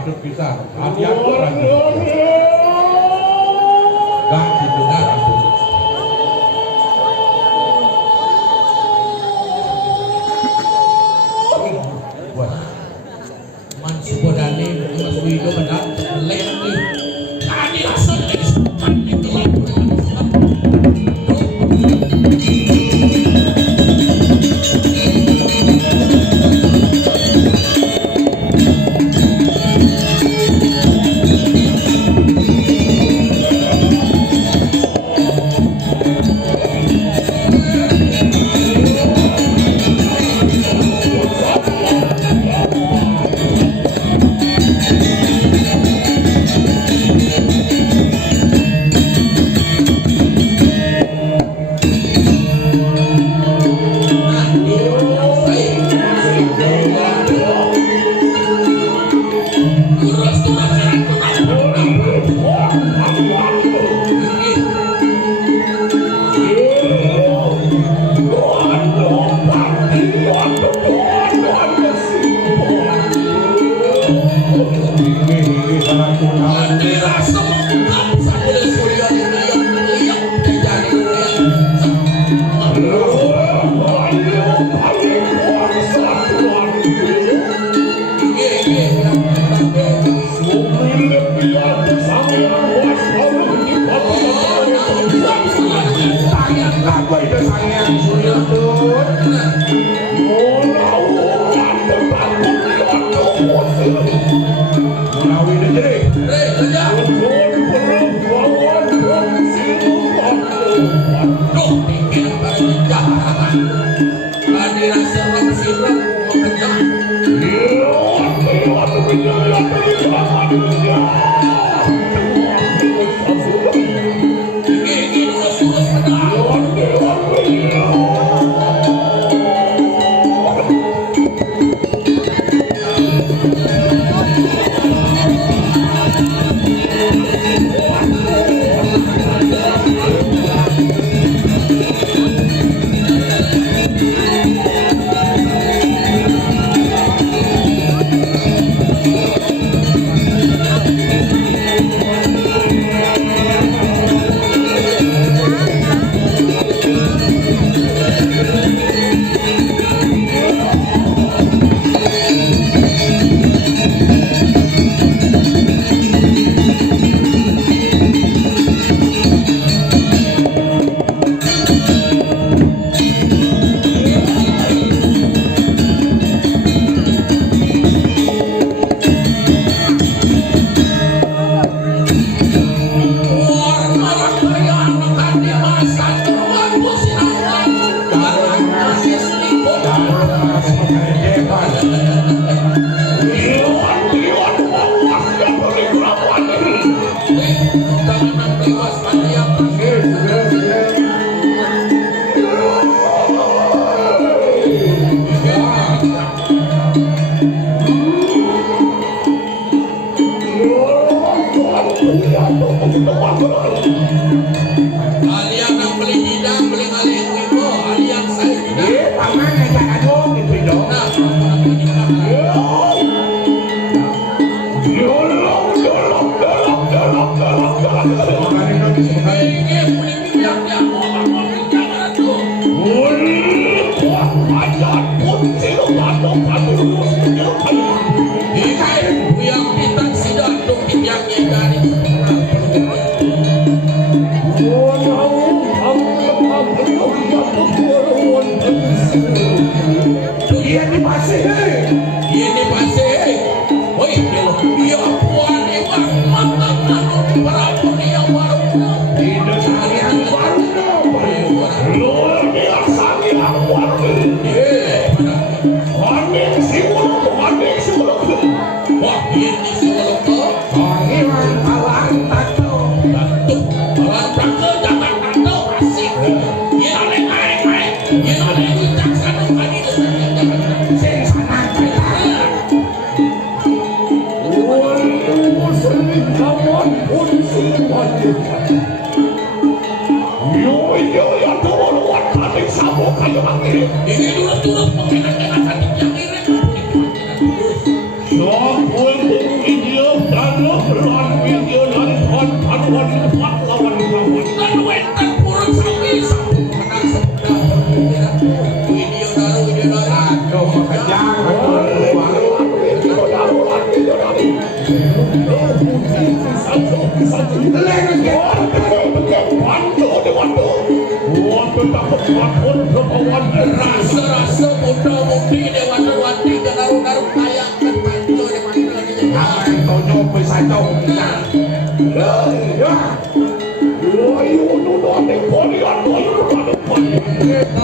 Waduh bisa, hati-hati orang gak didengar aku. Wah, man sebodane Mas Wido menang lele. Tadi langsung Ini takut lapor Perpawan rasa-rasa muda-mudi dewan-dewanti ke naruh-naruh kaya kan panco dewan-dewan ini jangan tonjok pesajau kita ya ayo duduk di polian ayo duduk di polian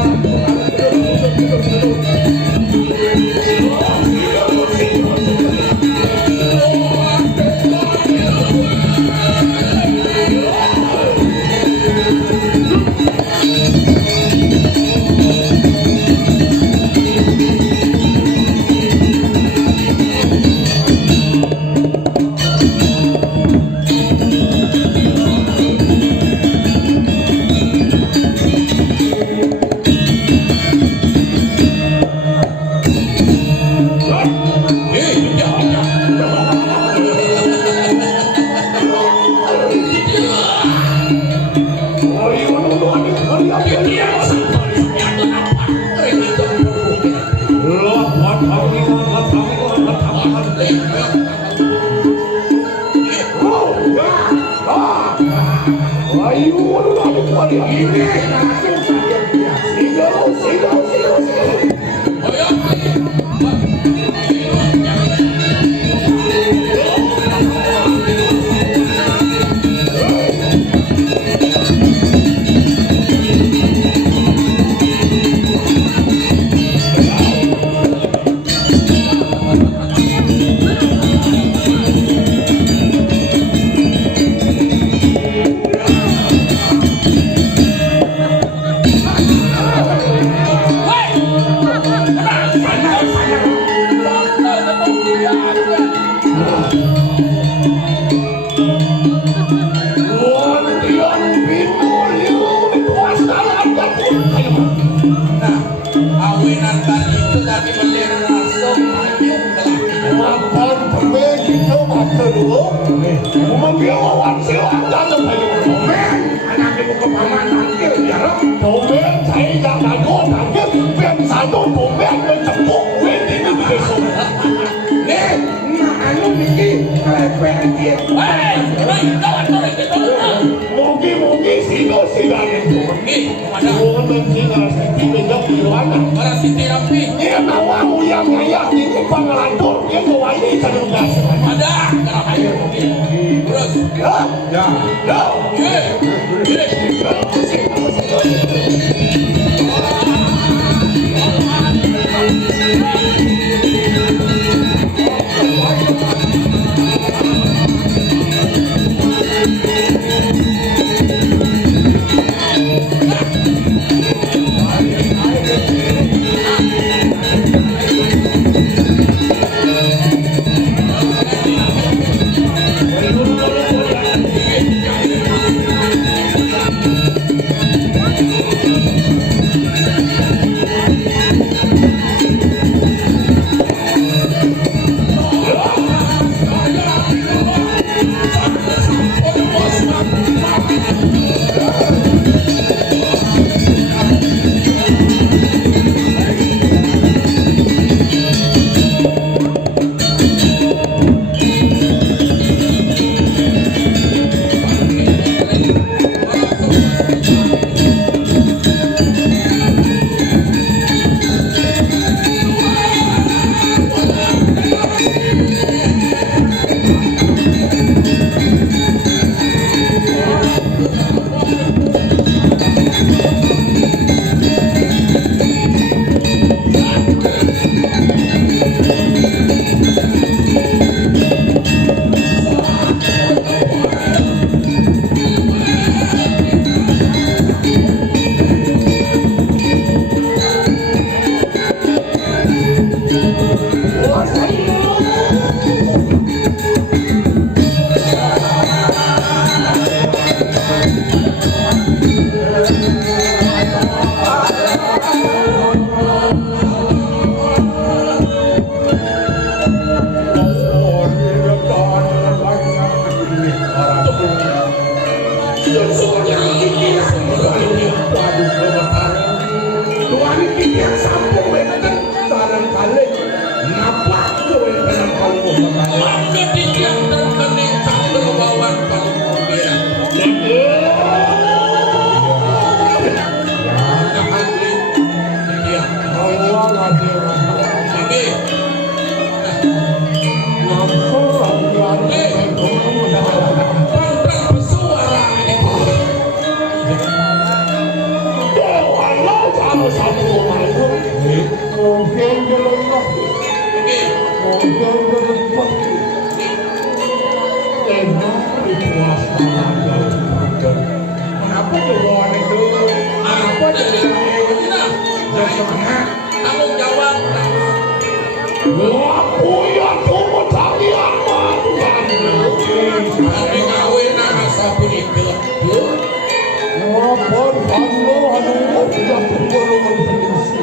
Wapun panglo anu tidak pergolongan penisi.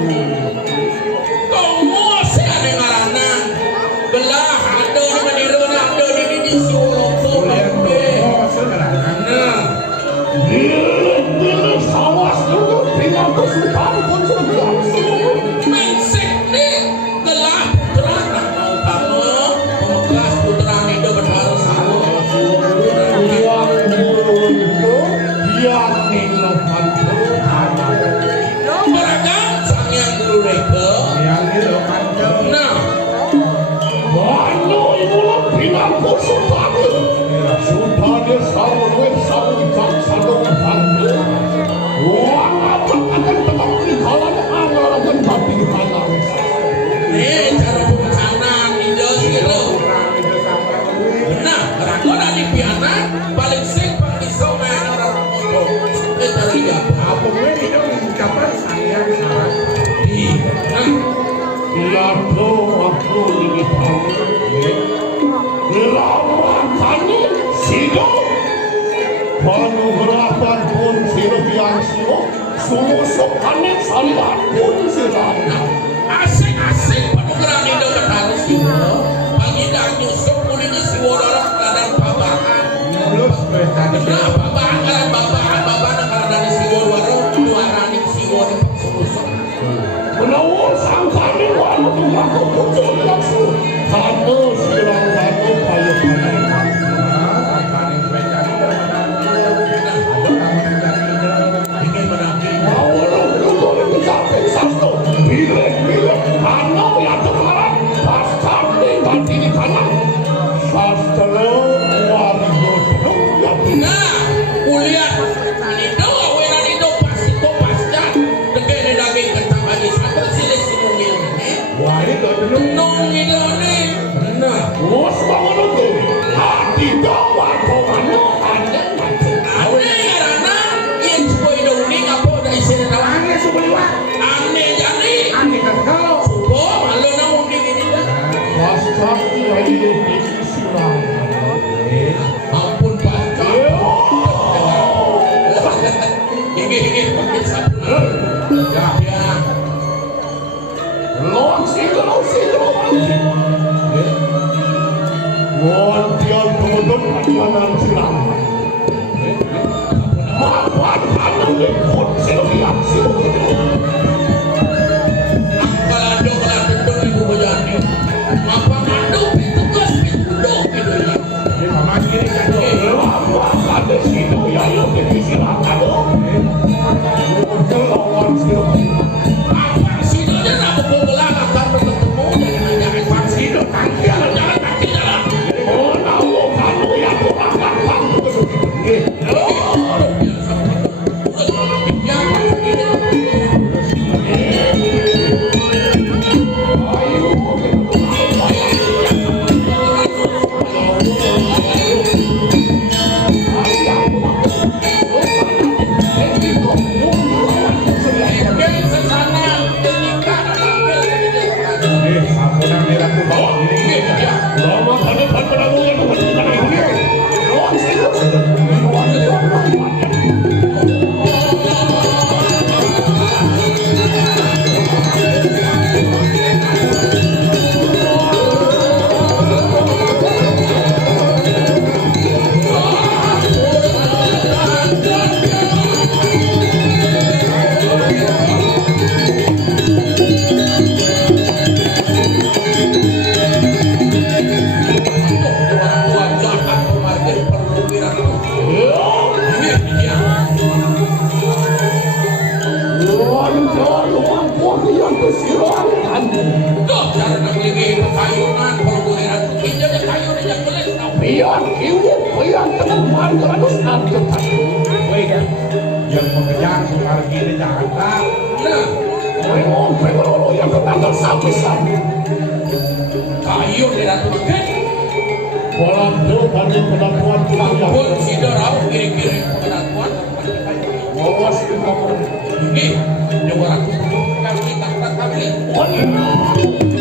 Kamu sih ada ngarana belah ada di maniru ada di Solo nah Ini sawas dulu tinggal kesultan pun sudah mensik nih belah putra mau kamu kelas putra itu berharus sama yang nilopan beragam sang yang dulu reka nah Wano imulang pinangko sultan Sultan sawe tak sadong panglo Wang apa akan tetap di kalan angarakan tapi halang cara pemakanan itu gitu nah orang di piana paling sing paling somen orang motor itu dia Apa gue tidak mengucapkan sayang saat Piato aku ini tahu Lawan kami silo Panugrapan pun silo yang silo Sumusok kami salihan pun silo asik-asik penukaran itu berharus gitu pangidang nyusup kulini suara orang kadang babahan mulus bertanya nah babahan kadang babahan kadang dari siwar warung luarani siwar sumusuk Menawar sang kami walau tuh aku pucuk langsung Kano silang kano kayu kanan paling bertanya ingin menanti Awalong luto itu capek satu Bilek Kano yang terharap Pas kami ganti di kanan Sastro warigo yang nah kuliah itu aweran itu pasti kopasnya degene daging kentang bagi satu sini sinungil wah itu belum nungil nih nah Bos bangun itu Hati dawa komano ada awe karena yang supaya dongeng apa dari sini dalam aneh sebuah aneh jadi aneh kan kau supo malu namun di ini dah Pas kami lagi di silang ampun baca gigi pakai sabun ya Long siglo Won tiang pemudut padianan silang Mapan anu liput silang Kalau kalau tentu ibu bejani apa mandu tugas pintu gitu ya ini mama kiri kan Lama ada situ yang lebih silang Lawan silang apa sih dia nak bola akan bertemu dengan jangan pasti dong kaki jangan kaki jalan Oh, nawo kanu yang kurang Biar ibu biar teman terus nanti weh kan yang mengejar sekarang ini Jakarta nah memang memang yang ketanggal sampai sana kayu di ratu kan Walau tuh dari penatuan kita pun si dorau kiri-kiri penatuan Awas kita ini nyawa ratu kami tak kami Waduh